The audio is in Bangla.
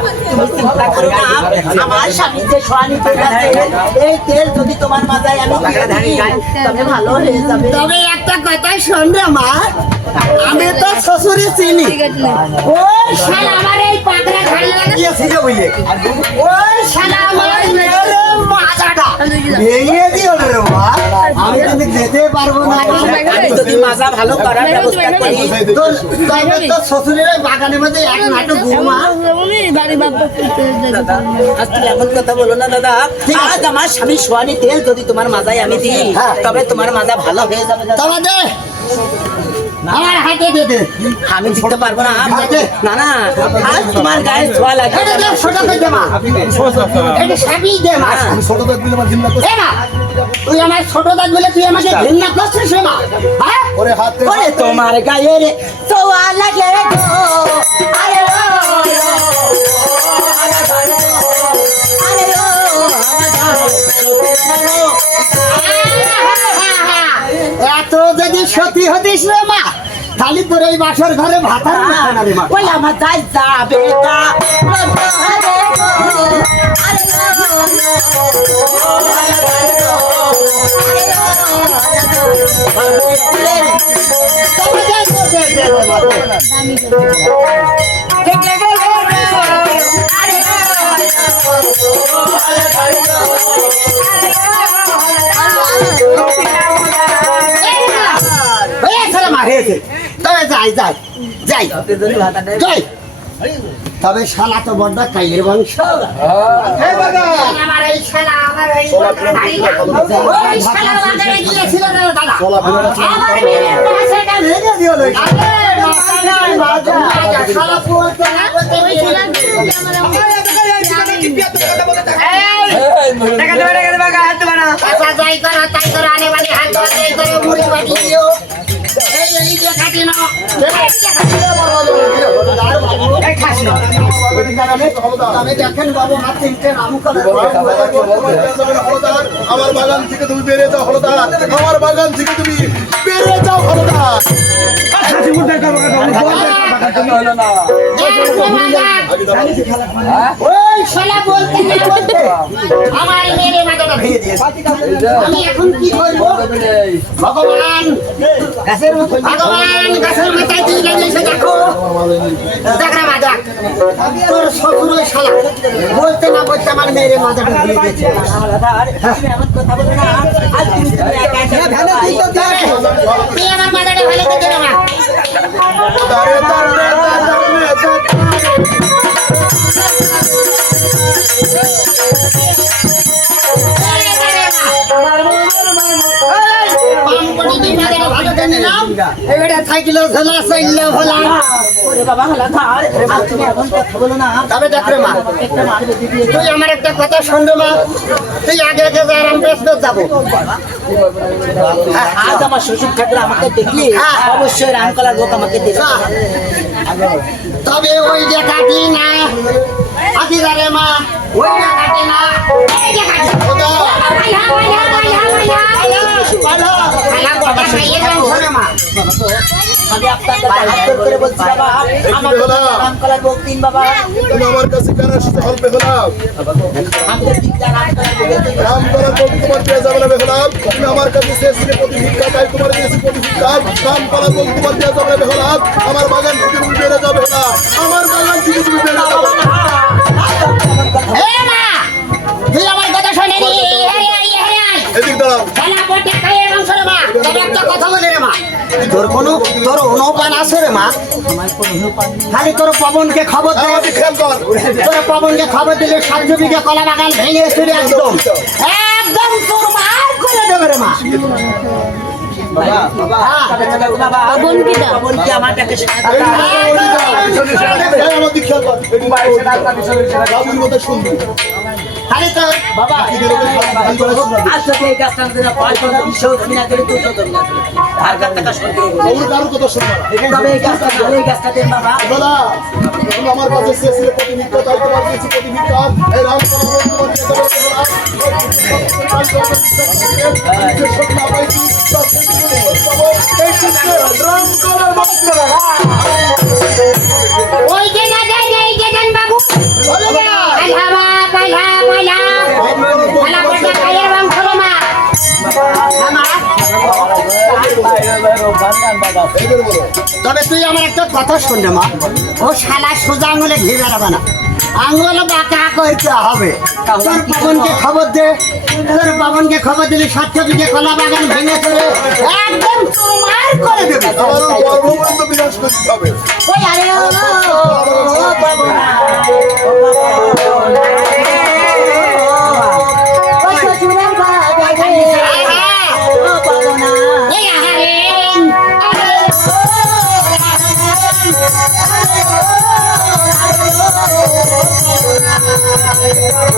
তুমি চিন্তা করো না আমার স্বামী যে সোয়ানি তেল আছে এই তেল যদি তোমার মাথায় আমি দিয়ে দিই, তবে ভালো হয়ে যাবে। তবে একটা কথা শোন রে মা আমি তো শ্বশুরে চিনি। ওই শালা আমার এই পাকড়া খাইয়ে দিয়েছি যে বুঝলে ওই শালা আমার ভেঙে দিও রে মা আমি কিন্তু যেতে পারব না। আমি যদি মাজা ভালো করার ব্যবস্থা করি তবে তোর শ্বশুরের বাগানের মধ্যে এক নাটক ঘুমা আজ তুমি এমন কথা বলো না দাদা। আজ আমার স্বামী সোয়ানি তেল যদি তোমার মাজায় আমি দিই হ্যাঁ। তবে তোমার মাজা ভালো হয়ে যাবে দাদা। আমার হাতে দে দে আমি দিতে পারব না হাতে। না না আজ তোমার গায়ে ছোঁয়া লাগে। ছোট দে মা। এটা দে মা। আমি ছোট আমার ঘৃণা মা তুই আমার ছোট দাঁত বলে তুই আমাকে ঘৃণা করছিস রে মা। হ্যাঁ? ওরে হাত। ওরে তোমার গায়ে রে ছোঁয়া লাগে গো। আরে আরে ও, এত যদি সত্যি হতিস রে মা খালি তোর এই বাসর ঘরে ভাতার ওই আমার যাই যাবে কা তবে যাই যাই যাই যাই তবে শালা তো বড্ড কাইয়ের বংশ না আচ্ছা, করো, তাই করো, আনে হাত ধরে, মুড়ি দিও। আমার বাগান থেকে তুমি বেরিয়ে যাও হলদার। আমার বাগান থেকে তুমি বেরিয়ে যাও হলদার। ওই শালা বলতে না বলতে আমার মেরে মাথাটা। আমি এখন কি করব? ভগবান ভগবান, গাছের মাথায় দিয়ে লাগিয়েছে, দেখো। দেখ। রে তোর শ্বশুর শালা। বলতে না বলতে আমার মেরে মাথাটা ভেঙে দিয়েছে। এমন কথা বলো না আজ তুমি ভালো। ওরে বাবা তুমি কথা বলো না। তবে দেখ রে মা তুই আমার একটা কথা শুনবে মা। তুই আগে যা যাব। আজ আমার শ্বশুর থাকলে আমাকে দেখলে হ্যাঁ। অবশ্যই রামকলার লোক আমাকে দেখবে। তবে ওই যে কাটি না হাতি রে মা। ওই যে কাটি না। এই যে কাটি আমি আপনার কাছে হাত করে বলছি বাবা। আমার হলো? রামকলার লোক দিন বাবা। তুমি আমার কাছে কেন আসতে হলাম আমাদের দিকটা রামকলার লোকের দিকে রাম করার লোক তোমার পেয়ে যাবে না বেহলাম। তুমি আমার কাছে শেষে প্রতি ভিক্ষা তাই তোমার দিয়েছি প্রতি ভিক্ষা রাম করার লোক তোমার পেয়ে যাবে না বেহলাম। আমার বাগান যাবে না আমার তোর কোনো তোর অনুপান আছে রে মা খালি তোর পবনকে খবর দে আমাকে খেয়াল কর তোর পবনকে খবর দিলে সাতশো বিঘা কলা বাগান ভেঙে চুরি একদম একদম তোর মার করে দেবে রে মা কি কি মতো শুনবি তাহলে তো বাবা করা থেকে এই গাছটা যদি পাঁচ বছর বিশেও তুমি না করে না করে আর। ওর কথা শুনব তবে এই গাছটা ভালো এই গাছটা দেন বাবা। তুমি আমার কাছে প্রতিনিধিত্ব প্রতিনিধিত্ব এই রামকলার মাত্র তবে তুই আমার একটা কথা শুন রে মা ও শালা সোজা আঙুলে ঘি বেড়াবে না আঙুলে বাঁকা করতে হবে তোর বাবনকে খবর দে তোর বাবনকে খবর দিলে সাতশো বিঘে কলা বাগান ভেঙে চলে একদম তোমার করে দেবে বিনাশ করতে হবে ওই আরে ও ও বাবা